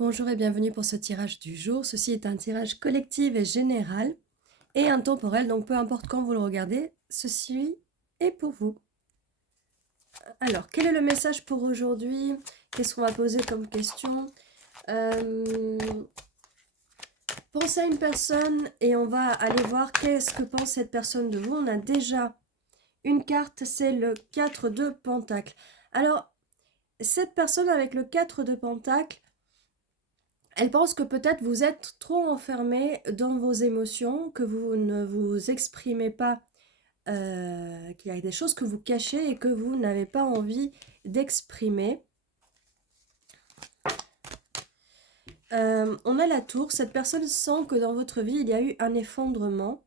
Bonjour et bienvenue pour ce tirage du jour. Ceci est un tirage collectif et général et intemporel, donc peu importe quand vous le regardez, ceci est pour vous. Alors, quel est le message pour aujourd'hui? Qu'est-ce qu'on va poser comme question? Pensez à une personne et on va aller voir qu'est-ce que pense cette personne de vous. On a déjà une carte, c'est le 4 de Pentacle. Alors, cette personne avec le 4 de Pentacle, elle pense que peut-être vous êtes trop enfermé dans vos émotions, que vous ne vous exprimez pas, qu'il y a des choses que vous cachez et que vous n'avez pas envie d'exprimer. On a la tour. Cette personne sent que dans votre vie, il y a eu un effondrement.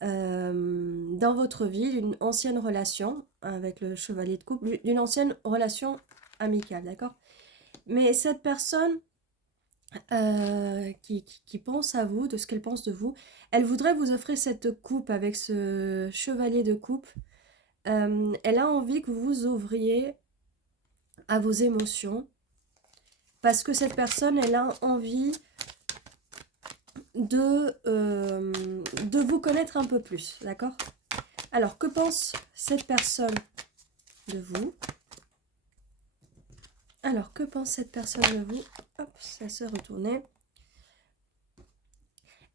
Dans votre vie, d'une ancienne relation avec le chevalier de coupe, d'une ancienne relation amicale, d'accord? Mais cette personne qui pense à vous, de ce qu'elle pense de vous. Elle voudrait vous offrir cette coupe avec ce chevalier de coupe. Elle a envie que vous vous ouvriez à vos émotions parce que cette personne, elle a envie de vous connaître un peu plus, d'accord? Alors, que pense cette personne de vous? Alors, que pense cette personne de vous? Hop, ça s'est retourné.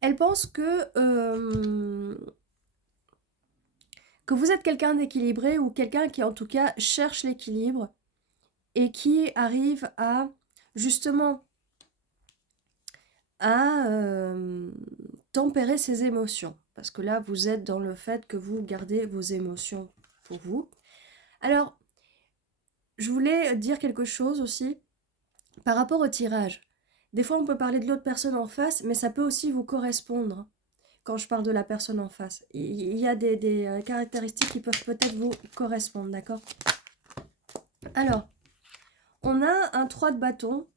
Elle pense que vous êtes quelqu'un d'équilibré ou quelqu'un qui en tout cas cherche l'équilibre et qui arrive à justement à tempérer ses émotions. Parce que là, vous êtes dans le fait que vous gardez vos émotions pour vous. Alors, je voulais dire quelque chose aussi par rapport au tirage. Des fois, on peut parler de l'autre personne en face, mais ça peut aussi vous correspondre quand je parle de la personne en face. Il y a des caractéristiques qui peuvent peut-être vous correspondre, d'accord? Alors, on a un 3 de bâton.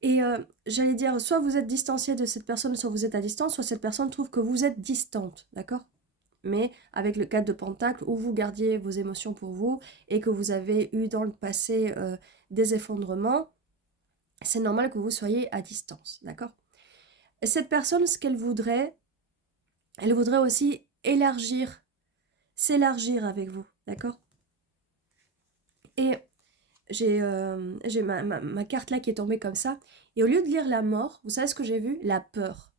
Et j'allais dire, soit vous êtes distancié de cette personne, soit vous êtes à distance, soit cette personne trouve que vous êtes distante, d'accord? Mais avec le 4 de Pentacle, où vous gardiez vos émotions pour vous et que vous avez eu dans le passé des effondrements, c'est normal que vous soyez à distance, d'accord? Cette personne, ce qu'elle voudrait, elle voudrait aussi s'élargir avec vous, d'accord? Et j'ai ma carte là qui est tombée comme ça. Et au lieu de lire la mort, vous savez ce que j'ai vu? La peur.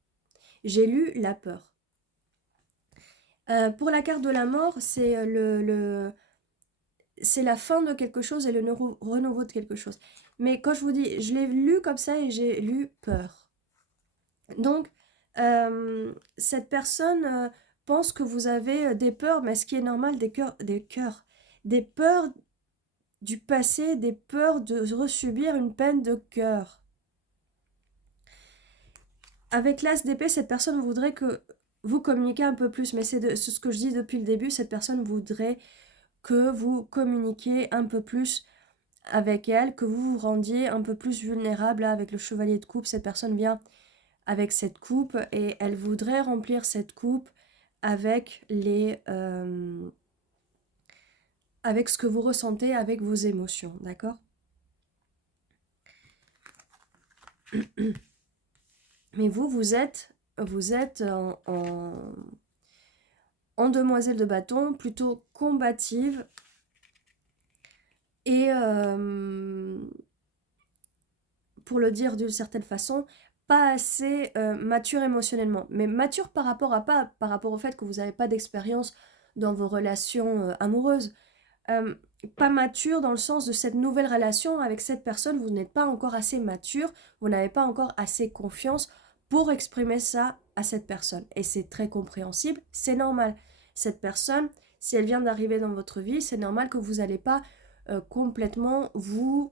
J'ai lu la peur. Pour la carte de la mort, c'est c'est la fin de quelque chose et le renouveau de quelque chose. Mais quand je vous dis, je l'ai lu comme ça et j'ai lu peur. Donc, cette personne pense que vous avez des peurs, mais ce qui est normal, des peurs du passé, des peurs de resubir une peine de cœur. Avec l'as d'épée, cette personne voudrait que vous communiquiez un peu plus, mais c'est ce que je dis depuis le début, cette personne voudrait que vous communiquiez un peu plus avec elle, que vous vous rendiez un peu plus vulnérable. Là, avec le chevalier de coupe, cette personne vient avec cette coupe et elle voudrait remplir cette coupe avec avec ce que vous ressentez, avec vos émotions, d'accord? Mais vous êtes en demoiselle de bâton, plutôt combative et, pour le dire d'une certaine façon, pas assez mature émotionnellement. Mais mature par rapport à pas par rapport au fait que vous n'avez pas d'expérience dans vos relations amoureuses. Euh, Pas mature dans le sens de cette nouvelle relation avec cette personne, vous n'êtes pas encore assez mature, vous n'avez pas encore assez confiance pour exprimer ça à cette personne. Et c'est très compréhensible, c'est normal. Cette personne, si elle vient d'arriver dans votre vie, c'est normal que vous n'allez pas complètement vous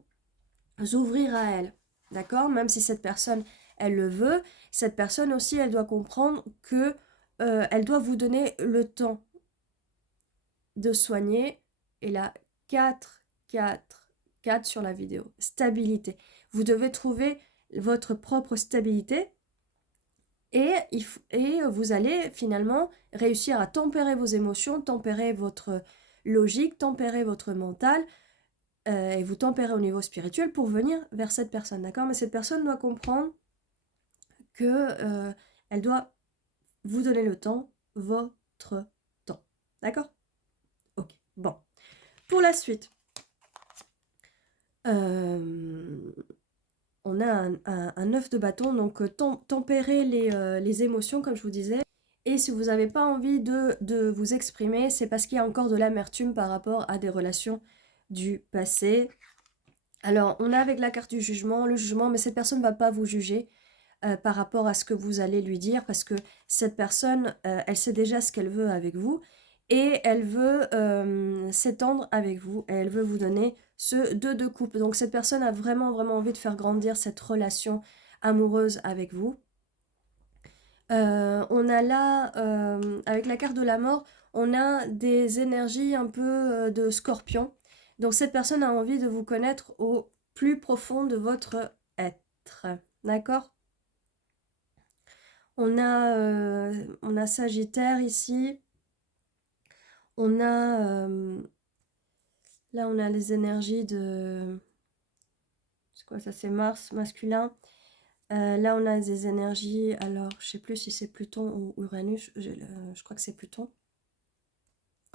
ouvrir à elle. D'accord? Même si cette personne, elle le veut, cette personne aussi, elle doit comprendre que elle doit vous donner le temps de soigner. Et là, 4, 4, 4 sur la vidéo. Stabilité. Vous devez trouver votre propre stabilité et vous allez finalement réussir à tempérer vos émotions, tempérer votre logique, tempérer votre mental et vous tempérer au niveau spirituel pour venir vers cette personne, d'accord? Mais cette personne doit comprendre que elle doit vous donner le temps, votre temps, d'accord? Ok, bon. Pour la suite, on a un 9 de bâton, donc tempérer les émotions, comme je vous disais. Et si vous n'avez pas envie de vous exprimer, c'est parce qu'il y a encore de l'amertume par rapport à des relations du passé. Alors, on a avec la carte du jugement, le jugement, mais cette personne ne va pas vous juger par rapport à ce que vous allez lui dire, parce que cette personne, elle sait déjà ce qu'elle veut avec vous, et elle veut s'étendre avec vous, et elle veut vous donner ce 2 de coupe. Donc cette personne a vraiment, vraiment envie de faire grandir cette relation amoureuse avec vous. On a là, avec la carte de la mort, on a des énergies un peu de scorpion. Donc cette personne a envie de vous connaître au plus profond de votre être. D'accord? On a Sagittaire ici. On a... là, on a les énergies de... C'est quoi ça? C'est Mars, masculin. Là, on a des énergies... Alors, je sais plus si c'est Pluton ou Uranus. Je crois que c'est Pluton.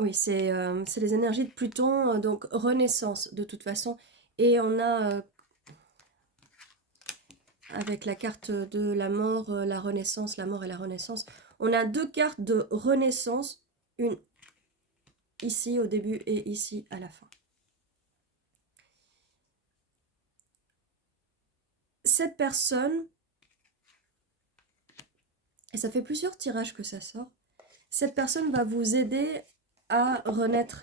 Oui, c'est les énergies de Pluton, donc renaissance, de toute façon. Et on a... avec la carte de la mort, la renaissance, la mort et la renaissance. On a 2 cartes de renaissance, une ici au début et ici à la fin. Cette personne, et ça fait plusieurs tirages que ça sort, cette personne va vous aider à renaître.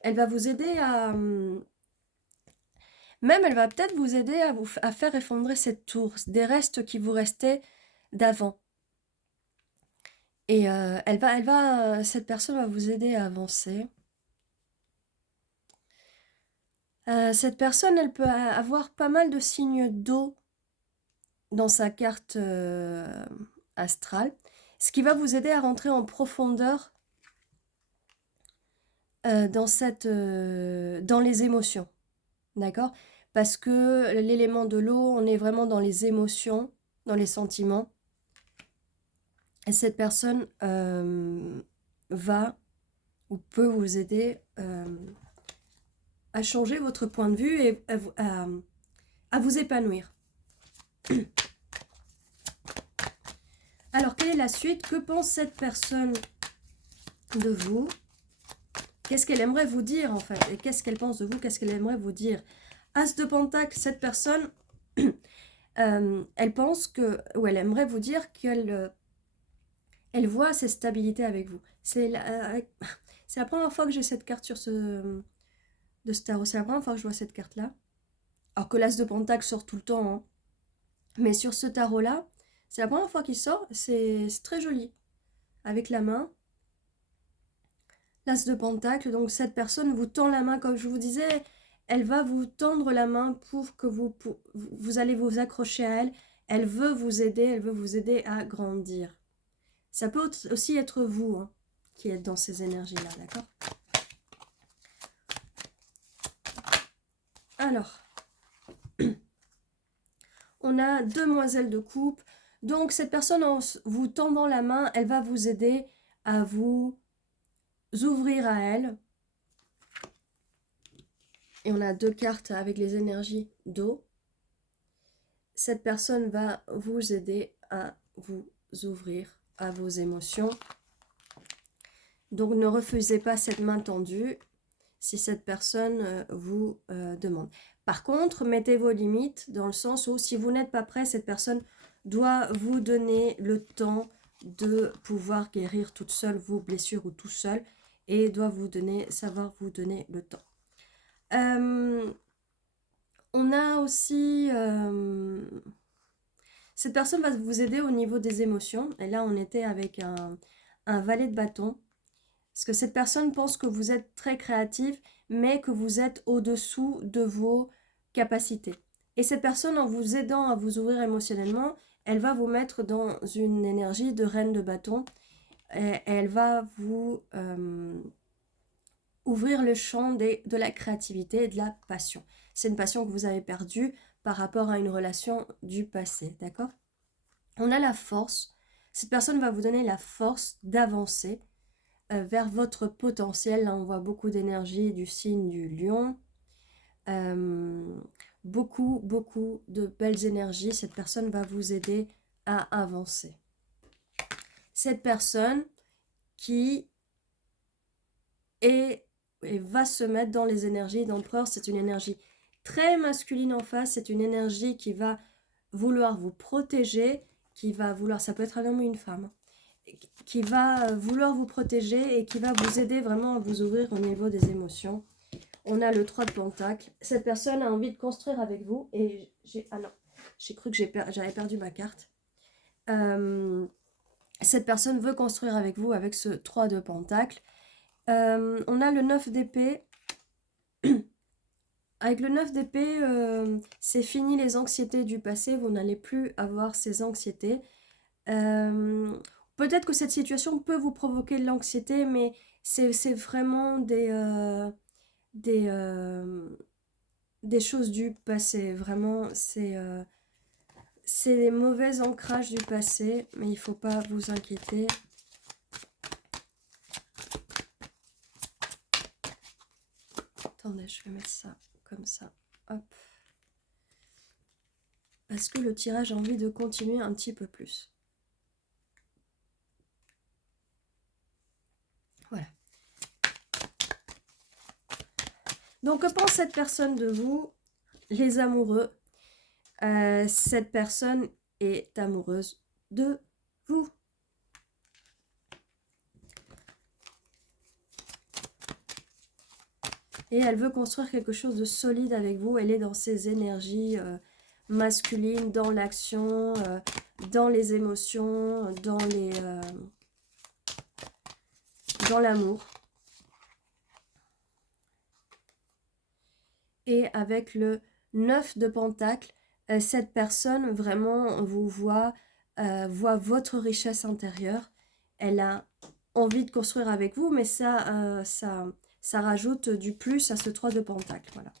Elle va vous aider à... Même elle va peut-être vous aider à faire effondrer cette tour, des restes qui vous restaient d'avant. Et cette personne va vous aider à avancer. Cette personne, elle peut avoir pas mal de signes d'eau dans sa carte astrale, ce qui va vous aider à rentrer en profondeur dans les émotions, d'accord? Parce que l'élément de l'eau, on est vraiment dans les émotions, dans les sentiments. Et cette personne va ou peut vous aider à changer votre point de vue et à vous épanouir. Alors, quelle est la suite? Que pense cette personne de vous? Qu'est-ce qu'elle aimerait vous dire, en fait? Et qu'est-ce qu'elle pense de vous? Qu'est-ce qu'elle aimerait vous dire? As de Pentacle, cette personne, elle pense que... ou elle aimerait vous dire qu'elle elle voit cette stabilité avec vous. C'est la première fois que j'ai cette carte de ce tarot. C'est la première fois que je vois cette carte-là. Alors que l'As de Pentacle sort tout le temps, hein. Mais sur ce tarot-là, c'est la première fois qu'il sort. C'est très joli. Avec la main. L'As de Pentacle, donc cette personne vous tend la main, comme je vous disais, elle va vous tendre la main pour que vous allez vous accrocher à elle. Elle veut vous aider à grandir. Ça peut aussi être vous, hein, qui êtes dans ces énergies-là, d'accord? Alors, on a demoiselle de coupe. Donc, cette personne, en vous tendant la main, elle va vous aider à vous ouvrir à elle. Et on a 2 cartes avec les énergies d'eau. Cette personne va vous aider à vous ouvrir à vos émotions. Donc, ne refusez pas cette main tendue si cette personne vous demande. Par contre, mettez vos limites dans le sens où si vous n'êtes pas prêt, cette personne doit vous donner le temps de pouvoir guérir toute seule vos blessures ou tout seul et doit savoir vous donner le temps. On a aussi... cette personne va vous aider au niveau des émotions. Et là, on était avec un valet de bâton. Parce que cette personne pense que vous êtes très créatif, mais que vous êtes au-dessous de vos capacités. Et cette personne, en vous aidant à vous ouvrir émotionnellement, elle va vous mettre dans une énergie de reine de bâton. Et elle va vous ouvrir le champ de la créativité et de la passion. C'est une passion que vous avez perdue par rapport à une relation du passé, d'accord? On a la force. Cette personne va vous donner la force d'avancer vers votre potentiel. Là, on voit beaucoup d'énergie du signe du lion. Beaucoup, beaucoup de belles énergies. Cette personne va vous aider à avancer. Cette personne qui est et va se mettre dans les énergies d'empereur, c'est une énergie très masculine en face, c'est une énergie qui va vouloir vous protéger, qui va vouloir, ça peut être un homme ou une femme, qui va vouloir vous protéger et qui va vous aider vraiment à vous ouvrir au niveau des émotions. On a le 3 de Pentacle. Cette personne a envie de construire avec vous et ah non, j'ai cru que j'avais perdu ma carte. Cette personne veut construire avec vous avec ce 3 de Pentacle. On a le 9 d'épée. Avec le 9 d'épée, c'est fini les anxiétés du passé, vous n'allez plus avoir ces anxiétés. Peut-être que cette situation peut vous provoquer de l'anxiété, mais c'est vraiment des choses du passé. Vraiment, c'est des mauvais ancrages du passé, mais il ne faut pas vous inquiéter. Attendez, je vais mettre ça comme ça. Hop. Parce que le tirage a envie de continuer un petit peu plus. Voilà. Donc, que pense cette personne de vous, les amoureux? Cette personne est amoureuse de vous. Et elle veut construire quelque chose de solide avec vous. Elle est dans ses énergies masculines, dans l'action, dans les émotions, dans l'amour. Et avec le 9 de Pentacle, cette personne vraiment vous voit votre richesse intérieure. Elle a envie de construire avec vous, mais ça rajoute du plus à ce 3 de Pentacle. Voilà.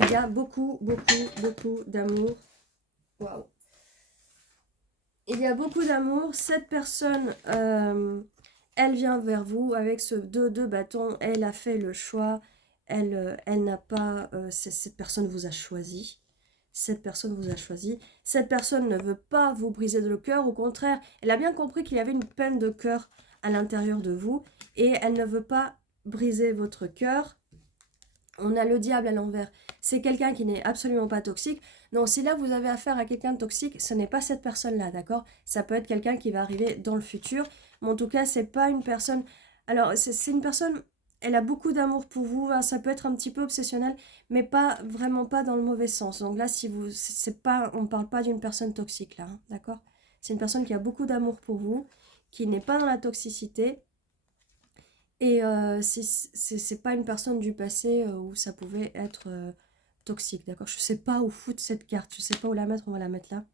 Il y a beaucoup, beaucoup, beaucoup d'amour. Waouh. Il y a beaucoup d'amour. Cette personne, elle vient vers vous avec ce 2 de bâton. Elle a fait le choix. Elle n'a pas... cette personne vous a choisi. Cette personne vous a choisi. Cette personne ne veut pas vous briser le cœur. Au contraire, elle a bien compris qu'il y avait une peine de cœur à l'intérieur de vous. Et elle ne veut pas briser votre cœur. On a le diable à l'envers. C'est quelqu'un qui n'est absolument pas toxique. Non, si là vous avez affaire à quelqu'un de toxique, ce n'est pas cette personne-là, d'accord? Ça peut être quelqu'un qui va arriver dans le futur. Mais en tout cas, c'est pas une personne... Alors, c'est une personne... Elle a beaucoup d'amour pour vous, hein, ça peut être un petit peu obsessionnel, mais pas vraiment pas dans le mauvais sens. Donc là, si vous, c'est pas, on ne parle pas d'une personne toxique là, hein, d'accord? C'est une personne qui a beaucoup d'amour pour vous, qui n'est pas dans la toxicité, et c'est pas une personne du passé où ça pouvait être toxique, d'accord? Je sais pas où foutre cette carte, je sais pas où la mettre, on va la mettre là.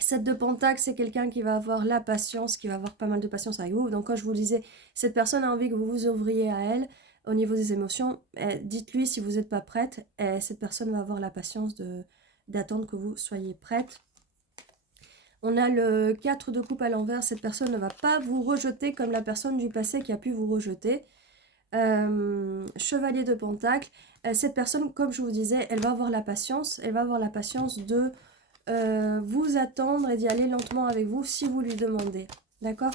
7 de Pentacle, c'est quelqu'un qui va avoir la patience, qui va avoir pas mal de patience avec vous. Donc quand je vous disais, cette personne a envie que vous vous ouvriez à elle au niveau des émotions, dites-lui si vous n'êtes pas prête, cette personne va avoir la patience d'attendre que vous soyez prête. On a le 4 de coupe à l'envers, cette personne ne va pas vous rejeter comme la personne du passé qui a pu vous rejeter. Chevalier de Pentacle, cette personne, comme je vous disais, elle va avoir la patience de vous attendre et d'y aller lentement avec vous si vous lui demandez. D'accord?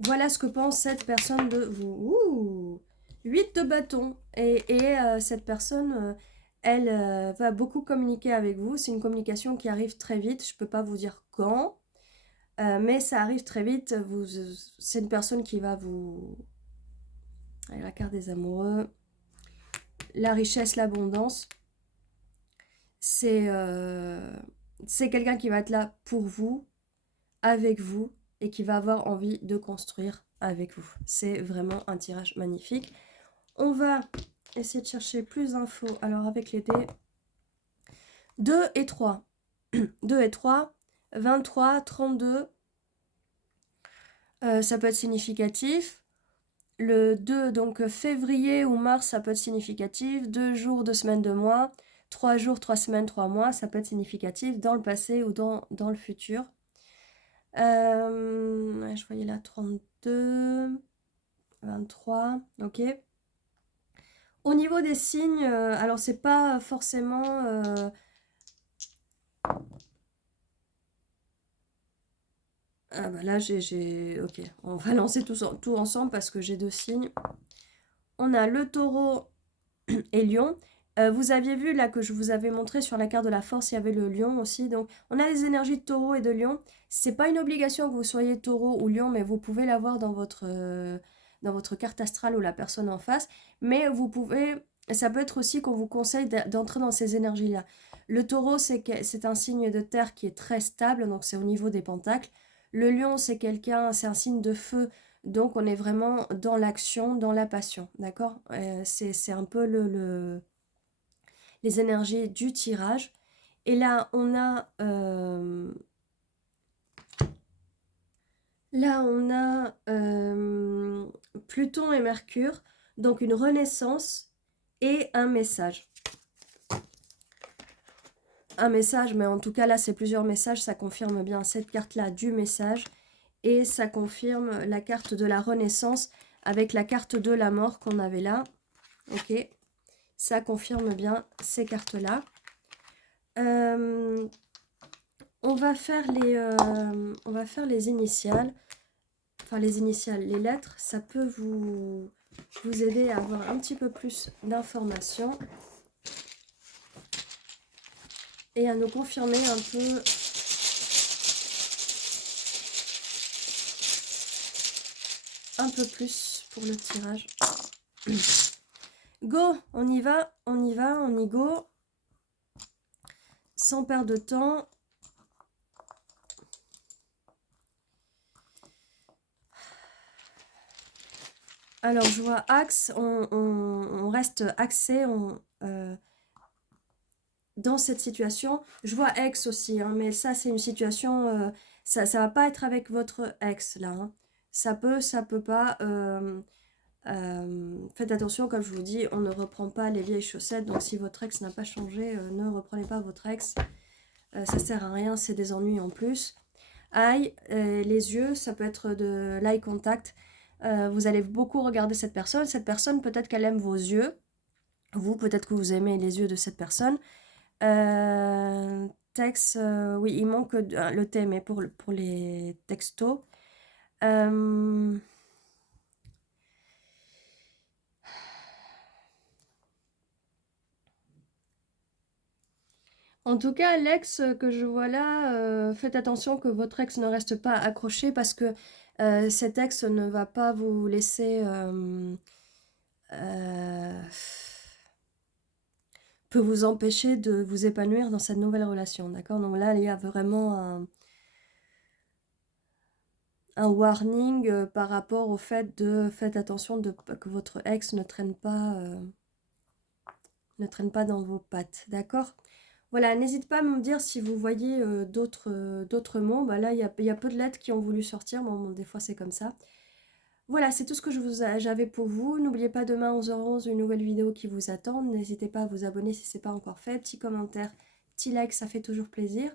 Voilà ce que pense cette personne de vous. Ouh, 8 de bâton. Et cette personne, elle va beaucoup communiquer avec vous. C'est une communication qui arrive très vite. Je ne peux pas vous dire quand. Mais ça arrive très vite. C'est une personne qui va vous... Allez, la carte des amoureux. La richesse, l'abondance. C'est quelqu'un qui va être là pour vous, avec vous, et qui va avoir envie de construire avec vous. C'est vraiment un tirage magnifique. On va essayer de chercher plus d'infos. Alors avec les dés, 2 et 3. 2 et 3, 23, 32. Ça peut être significatif. Le 2, donc février ou mars, ça peut être significatif. 2 jours, 2 semaines, 2 mois. 3 jours, 3 semaines, 3 mois, ça peut être significatif dans le passé ou dans le futur. Je voyais là 32, 23, ok. Au niveau des signes, alors c'est pas forcément... Ah bah là ok, on va lancer tout ensemble parce que j'ai 2 signes. On a le taureau et lion. Vous aviez vu là que je vous avais montré sur la carte de la force, il y avait le lion aussi. Donc on a les énergies de taureau et de lion. C'est pas une obligation que vous soyez taureau ou lion, mais vous pouvez l'avoir dans votre carte astrale ou la personne en face. Mais vous pouvez, ça peut être aussi qu'on vous conseille d'entrer dans ces énergies-là. Le taureau, c'est un signe de terre qui est très stable, donc c'est au niveau des pentacles. Le lion, c'est un signe de feu, donc on est vraiment dans l'action, dans la passion, d'accord. C'est un peu les énergies du tirage. Et là, on a Pluton et Mercure, donc une renaissance et un message. Un message, mais en tout cas là, c'est plusieurs messages, ça confirme bien cette carte-là du message. Et ça confirme la carte de la renaissance avec la carte de la mort qu'on avait là. Ok, ça confirme bien ces cartes-là. On va faire les initiales. Enfin, les initiales, les lettres. Ça peut vous aider à avoir un petit peu plus d'informations. Et à nous confirmer un peu plus pour le tirage. Go, on y va, on y go. Sans perdre de temps. Alors, je vois axe, on reste axé dans cette situation. Je vois ex aussi, hein, mais ça, c'est une situation... ça va pas être avec votre ex, là. Hein. Ça peut pas... faites attention, comme je vous dis, on ne reprend pas les vieilles chaussettes. Donc, si votre ex n'a pas changé, ne reprenez pas votre ex. Ça sert à rien, c'est des ennuis en plus. Eye, les yeux, ça peut être de l'eye contact. Vous allez beaucoup regarder cette personne. Cette personne, peut-être qu'elle aime vos yeux. Vous, peut-être que vous aimez les yeux de cette personne. Texte, oui, il manque le T, mais pour les textos. En tout cas, l'ex que je vois là, faites attention que votre ex ne reste pas accroché parce que cet ex ne va pas vous laisser... peut vous empêcher de vous épanouir dans cette nouvelle relation, d'accord? Donc là, il y a vraiment un warning par rapport au fait de... Faites attention que votre ex ne traîne pas dans vos pattes, d'accord? Voilà, n'hésitez pas à me dire si vous voyez d'autres mots. Bah là, il y a peu de lettres qui ont voulu sortir. Bon, des fois, c'est comme ça. Voilà, c'est tout ce que j'avais pour vous. N'oubliez pas, demain 11h11, une nouvelle vidéo qui vous attend. N'hésitez pas à vous abonner si ce n'est pas encore fait. Petit commentaire, petit like, ça fait toujours plaisir.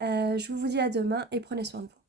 Je vous dis à demain et prenez soin de vous.